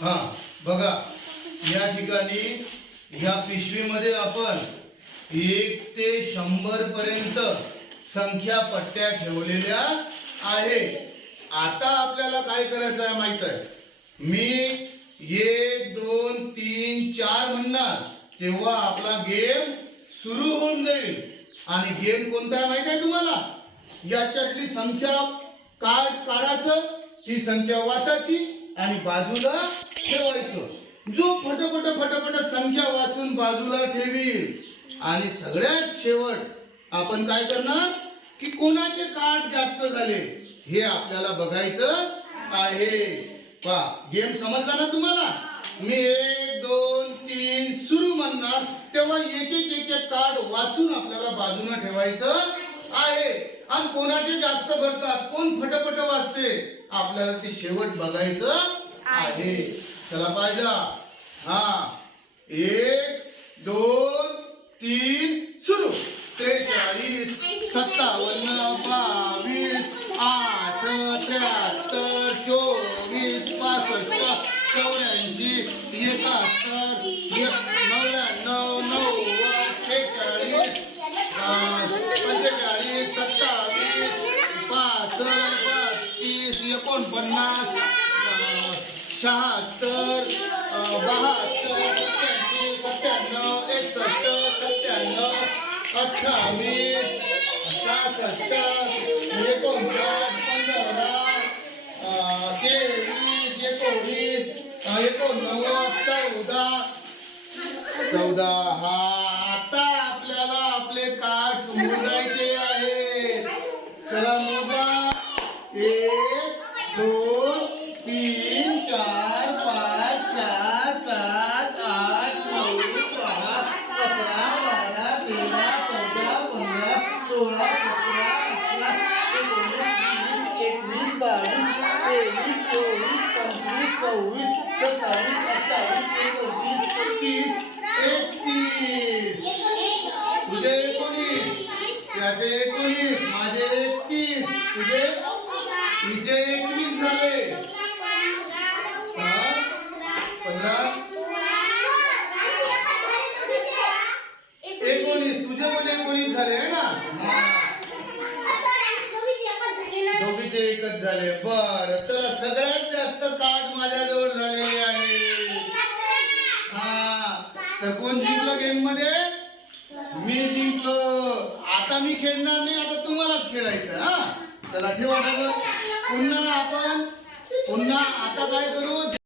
हा बघा, या ठिकाणी ह्या पिशवीमध्ये आपण 1 ते 100 पर्यंत संख्या पट्ट्या ठेवलेल्या आहेत. आता आपल्याला काय करायचं आहे माहित आहे? मी 1 2 3 4 म्हणणार तेव्हा आपला गेम सुरू होऊन जाईल. आणि गेम कोणता आहे माहित आहे तुम्हाला? याच्यातली संख्या कार्ड काढायचं, ती संख्या वाचायची आणि बाजूला ठेवायचं. जो फटाफट संख्या वाचून बाजूला ठेवील आणि सगळ्यात शेवट आपण काय करणार की कोणाचे कार्ड जास्त झाले हे आपल्याला बघायचं आहे. पहा, गेम समजला ना तुम्हाला? मी 1 2 3 सुरू म्हणणार तेव्हा एक एक कार्ड वाचून आपल्याला बाजूला ठेवायचं आहे. आणि कोणाचे जास्त भरतात, कोण फटाफट वाचते, आपल्याला ते शेवट बघायचं आहे. चला पाहिजे. हा, 1 2 3 सुरू. 43 57 22 8 73 24 65 84 71 99 90 46 45 27 65 32 49 76 72 87 91 97 98 66 59 14. हा, आता आपल्याला आपले कार्ड मोजायचे आहेत. चला मोजा. 1 2 3 4 5 6 7 8 9 10 11 12 13 14 15 16 17 18 19 20 21 22 23 24 25 26 27 28 29 30 31. तुझे 19, त्याचे 19, माझे 31, तुझे हिचे 21 झाले. 15 19, तुझे पण 19 झाले आहे ना? दोघीचे एकच झाले. बर, चला, सगळ्यात जास्त कार्ड माझ्याजवळ झालेले आहे. हा, तर कोण जिंकलं गेम मध्ये? मी जिंकलो. आता मी खेळणार नाही, आता तुम्हालाच खेळायचं. हा, चला ठेवा. पुन्हा आता काय करू?